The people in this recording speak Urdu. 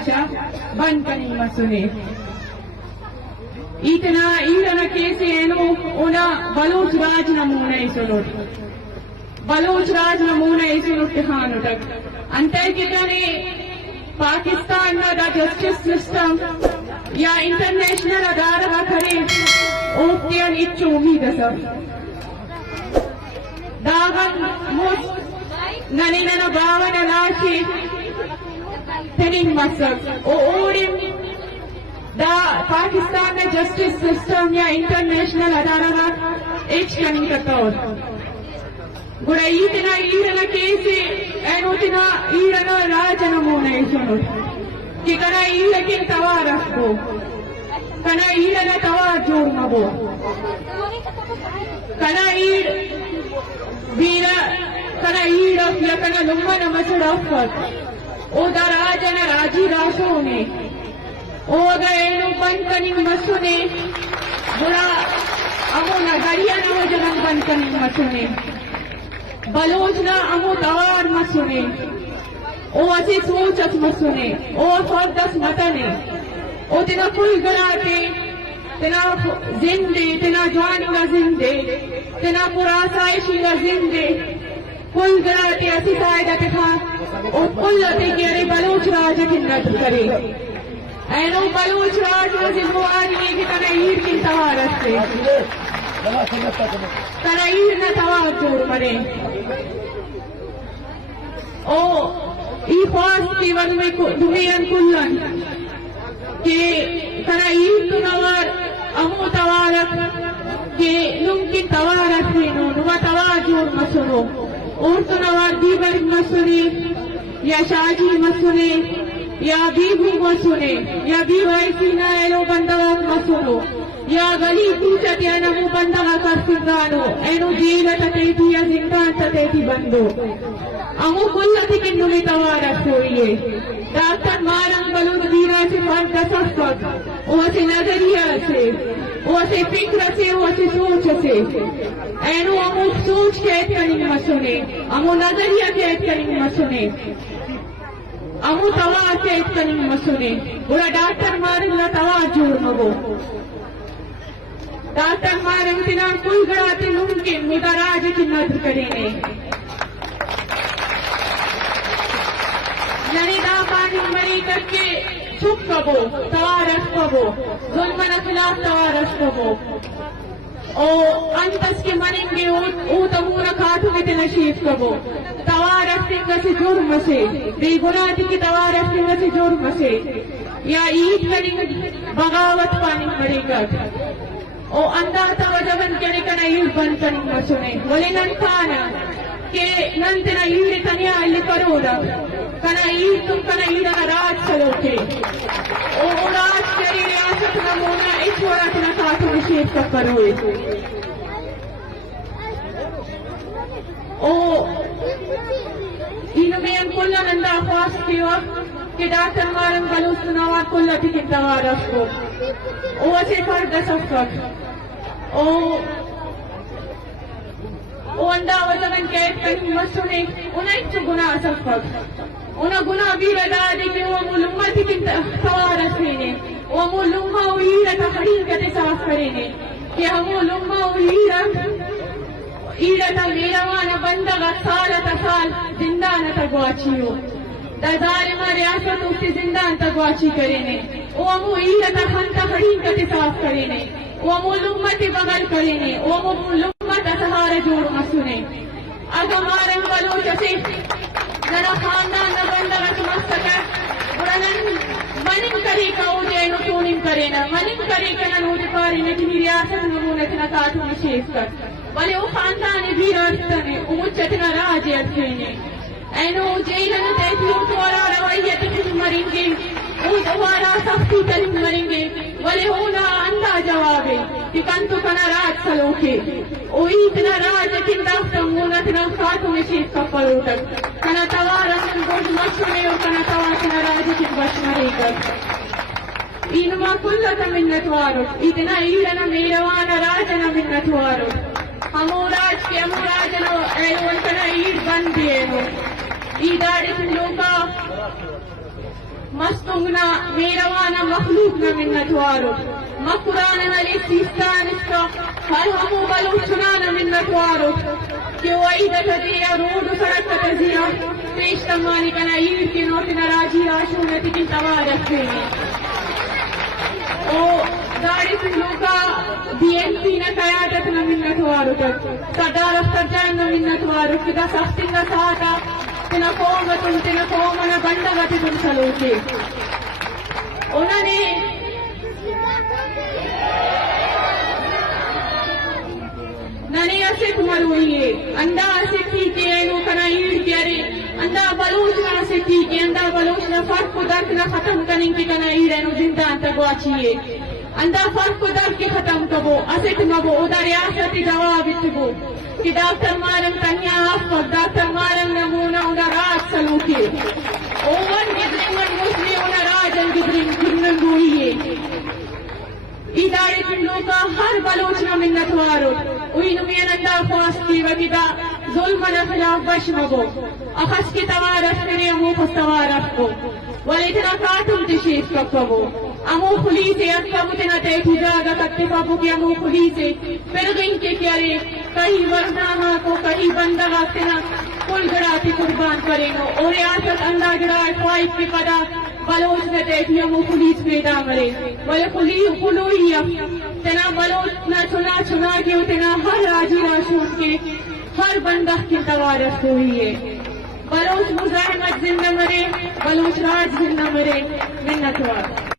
تماشا بند کنی مسنے اتنا ایرنا کیسے اینو اونا بلوچ راج نمونہ سنوٹ بلوچ راج نمونہ سنوٹ تخانو تک انتر کتنے پاکستان نا دا جسٹس سسٹم یا انٹرنیشنل ادارہ کھڑے اوکتیان اچھو امید سب داغن موت ننی ننا باون لاشی تنین مصر اوڑن دا پاکستان نا جسٹس سسٹم یا انٹرنیشنل ادارہ ایچ کنی تکور گوڑا ایتنا ایرنا کیسے اینو تنا ایرنا راج نمونے سنو کہ کنا ایرکن توا رکھو کنا ایرنا توا جوڑ نبو کنا ایر بینا کنا ایر اف یا کنا لمن مسڑ افت او دا راجنا راجی راشونے او دا اینو بند کنی مسونے گوڑا امو نظریہ نو جنن بند کنی مسونے بلوچنا امو دوار مسونے او اسی سوچت مسونے او فردس متنے او تنا کل گراتے تنا زندے تنا جوانی گا زندے تنا پراسائشی گا زندے کل گراتے اسی فائدہ تکھا او کل تے گیرے بلوچ راج کنت کرے اینو بلوچ راج وزی بوانی کی تنا ایر کی توارت سے تنا ایر نا توار جوڑ مرے او ای خواست کی ون میں دنیان کلن کہ تنا ایر تو نوار امو توارت کہ نمکن توارت سینو نما توار جوڑ مسنو اور تو نوار دیگر مسنے یا شاجی مسنے یا بیگو مسنے یا بیوائی نا ایلو بندوان مسنو یا گلی پوچھت یا نمو بندگا کر سنگانو اینو جیلت تیتی یا زندان تیتی بندو امو کلتی کنو میں توارت ہوئیے ڈاکٹر مارنگ بلوچ دیرہ سے فرد سفت او اسے نظریہ سے او اسے فکر سے او اسے سوچ سے اینو امو سوچ قید کرنی مسنے امو نظریہ قید کرنی مسنے امو توار قید کرنی مسنے بڑا ڈاکٹر مارنگ لا توار جوڑ مگو ڈاکٹر مارنگ تنا کل گڑاتے ممکن مدراج کی نظر کرینے یعنی دا پانی مری کر کے چھپ کبو توارش کبو ظلمن خلاف توارش کبو او انتس کے منیں گے او تمورا کھاتو میں تنشیف کبو توارش کے کسی جرم سے بے گناتی کی توارش کے کسی جرم سے یا عید کریں بغاوت پانی مری کر او انداتا وجبن کرے کنا ایل بند کریں مسونے ولی ننکانا کہ ننتنا ایل تنیا ایل کرو دا کنا ایل تم کنا ایل راج سلوکے او راج کری ریاست نمونا ایچورا تنا کاتو نشیف سفر ہوئے او اینو میں ہم کلا نندا خواست کیوا کہ ڈاکٹر مارن بلوچ نوار کلا تکن توارش کو او اسے فرد سفر او اندہ وزن قید کنی مسونے انہیں اچھو گناہ سفر انہیں گناہ بھی ردا دے کہ وہ ملومتی کن توارش لینے وہ ملومہ و ایرہ حقیقت صاف کرینے کہ ہم ملومہ و ایرہ میروانا بندگا سالتا سال زندان تگواچی ہو دا ظالمہ ریاست اس سے زندان تگواچی کرینے وہ مو ایرہ خانتا حقیقت صاف کرینے وہ ملومتی بغل کرینے وہ ملومت سہارا جوڑ مسونے اگا مارن بلوچ سے ننا خاندان نبندگا سمستکا ورنن منن کری کا او جینو تونن کرینا منن کری کا ننو پاری میں کنی ریاست نمونتنا کاتو نشیف کر ولی او خاندان بھی رستنے او مچتنا راجی اتکینے اینو جیلن تیتیوں توارا روائیت کن مرنگے او دوارا سختی تلن مرنگے ولی ہونا اندہ جوابے کہ کنتو کنا راج سلوکے او ایتنا راج کن داختا مونتنا خاتو نشیف کپر اوٹک کنا توارا من گوش مشنے اور کنا توارا راج کن بشمرے کر اینما کلتا منتوارو اتنا ایلنا میروانا راجنا منتوارو ہمو راج کے ہمو راجنا ایلون کنا اید بند دیئے ہو ایداری سن لوگا مستغنا میروانا مخلوقنا منت وارو مقرانا علی سیستان اسکا ہر ہمو بلوچنانا منت وارو کہ وہ عیدت دیا روڈ سڑک کا تزیہ پیش تمانی کنا عید کی نوٹنا راجی آشونتی کی توارت کریں او داڑی سنوکا بی این پی نا قیادت نا منت وارو تک صدار اختر جان نا منت وارو کدا سختی نا ساتا تنا قومنا بندگتی تن سلوکے انہوں نے ننی اسے کمروئیے اندہ اسے ٹھیکے اینو کنا ایڈ کیارے اندہ بلوچنا اسے ٹھیکے اندہ بلوچنا فرق کو درک نہ ختم کریں کی کنا ایڈ اینو زندان تک واچیے اندہ فرق کو درک کے ختم کبو اسے کمبو ادھا ریاستی جواب اتبو کہ ڈاکٹر مارن تنیا آفت ڈاکٹر مارن نمونہ انہا راج سلوکے اوون گدرنگ من مسلی انہا راجن گدرنگ ہوئیے ادارے تم لوگا ہر بلوچنا منت وارو اوی نمین اندہ خواست کی وکیدہ ظلم نہ خلاف بش مگو اخش کی توارف کرے امو خس توارف کو ولیتنا کاتم تشیف کبو امو خلیسے اکبتنا تیٹھی جاگا کتفابو کی امو خلیسے پھر گئن کے کیارے کہیں ورنامہ کو کہیں بندگا تنا کل گڑاتی قربان کرینو اور ریاست اندہ گڑاٹ فائد کی قدا بلوچ نے دیکھی امو خلیس پیدا مرے ولی خلوئی تنا بلوچ نہ چنا کے اتنا ہر راجی راشون کے ہر بندہ کی توارف ہوئی ہے بلوچ مزاحمت زندہ مرے بلوچ راج زندہ مرے منت وار